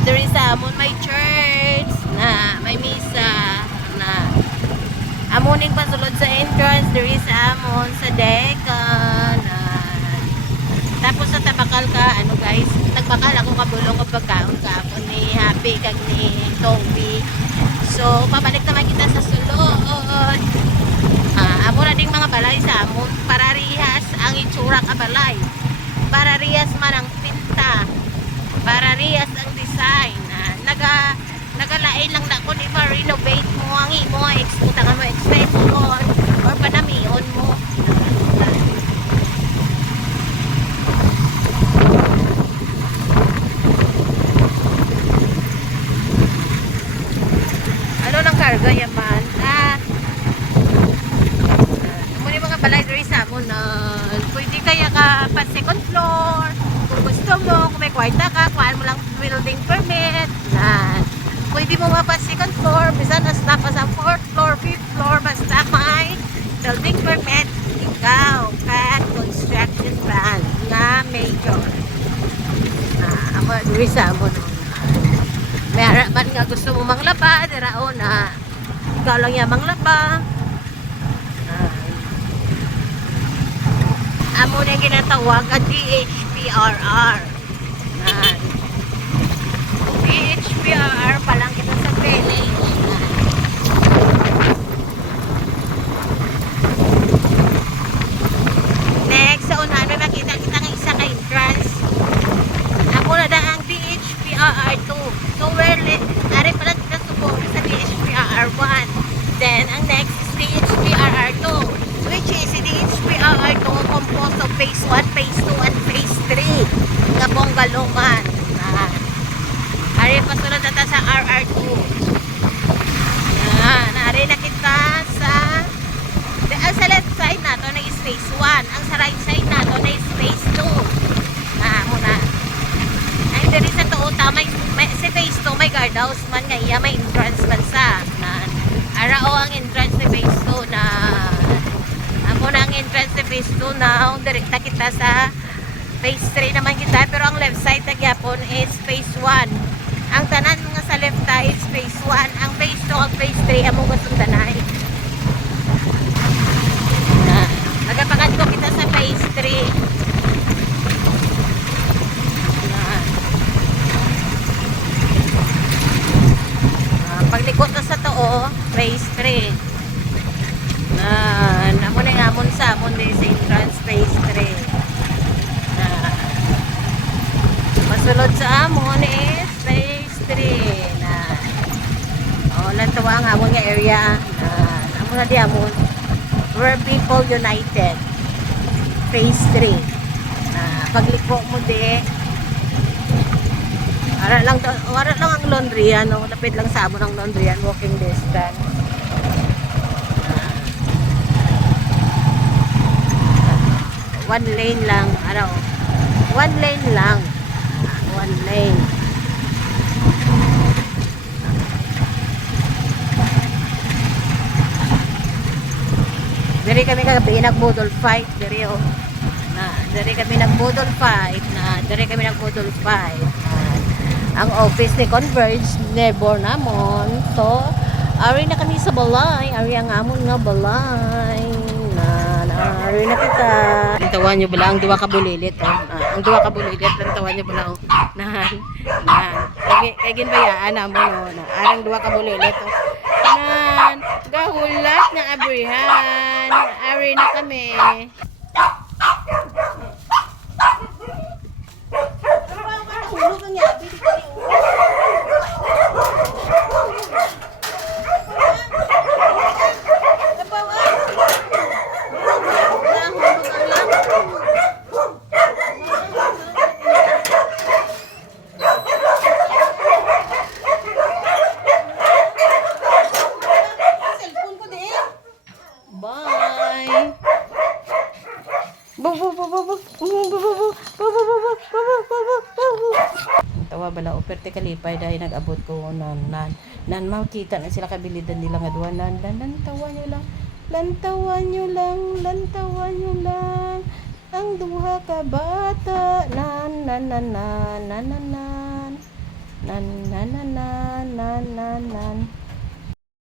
diri sa amon may church na may misa na amuning pasulod sa entrance diri sa amon sa Decan. Tapos sa tabakal ka ano guys, nagbakal ako kabulong og pagkaon kahapon ni Happy kag ni Toby. So pabalik naman kita sa sulod. Amo na ding mga balay sa amon pararihas ang itsura ka balay. Pararihas man ang pinta. Pararihas ang design. Nagalain lang na kung ipa-renovate mo ang imo extension mo extension or panamion mo. Ano lang karga yaman? Muna yung mga balay diri sa amon pwede kaya ka pa second floor kung gusto mo, kung may kwarta ka kuhaan mo lang building permit na pwede mo mapa second floor bisan na pa sa 4th floor, 5th floor basta may building permit ikaw at construction plan na major amo diri sa amon may harapan nga gusto mo manglaba dirao na ikaw lang yung manglaba. Amo na ginatawag at DHPRR. DHPRR pa lang kita sa village. Next, sa unahan may makita kita ng isa ka entrance. Amo na ang DHPRR 2. So, ari pala kita subong sa DHPRR 1. Then, ang next is DHPRR 2. Which is the HPRR 2 composed of phase 1, phase 2, and phase 3 nga Bonggaluman. Ari pasunod na sa RR2. Ari na kita sa left side nato na is phase 1. Ang sa right side nato na is phase 2. Muna. Ay, diri sa tuot, sa phase 2 may guardhouse man nga iya, may entrance man sa. Arao ang entrance sa phase 2 na muna ang entrance sa phase 2 na direkta kita sa phase 3 naman kita pero ang left side na gyapon is phase 1 ang tanan nga sa left side is phase 1 ang phase 2 at phase 3 among gustong tanay nagapakat ko kita sa phase 3 paglikot na sa too phase 3 amo na yung amon sa amon din sa entrance phase 3 masulod sa amon is phase 3 lantawa ang amon nga area amon na di amon where people united phase 3 pagliko mo di wala lang ang laundry lapit lang sa amon ang laundry walking distance. One lane lang, one lane lang. One lane. Diri kami kagabi nag-model fight, diri diri kami nag-model fight. Ang office ni Converge neighbor namon. So, ari na kami sa balay, ari ang amon nga balay. Ari na kita. Lantawan nyo bala ang duwa ka bulilit. Ang duwa ka bulilit, lantawan nyo bala. Kaya ginbayaan na mo. Arang duwa ka bulilit. Gahulat na abrihan. Ari na kami. Hulog ang yabi. Tawa bala operte kalipay dahil nag-abot ko nan makita na sila kabilidan nila nga duwa nan tawa nyo lang ang duha ka bata nan Na na na na na na